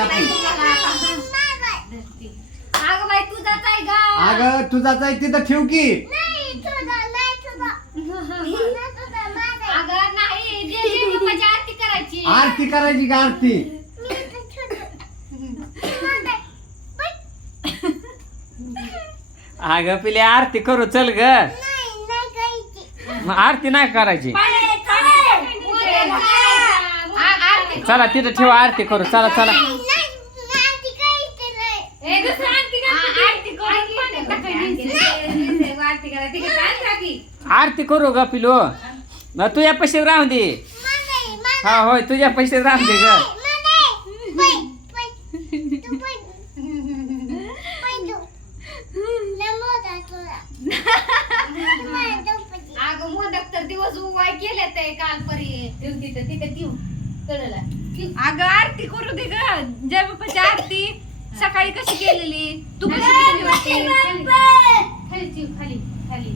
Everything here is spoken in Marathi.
आपण. अगं बाई तुझाच आहे गा. अगं तुझाच आहे तिथं ठेव की. अगं नाही जे बाप्पाची आरती करायची. आरती करायची का आरती? अगं पिले आरती करू चल ग. मग आरती नाही करायची. चला तिथं ठेवा आरती करू. चला चला आरती करू ग पिलो. मग तुझ्या पैसे राहू दे. हा होय तुझ्या पैसे राहू दे ग. अगं मोदक तर दिवस उवाय केले ते कालपरी. तिथे तिथे ठेवू कळलं. अगं आरती करू दे ग. जय बाप्पाची आरती सकाळी कशी केलेली तू कशी केली होती? खाली खाली खाली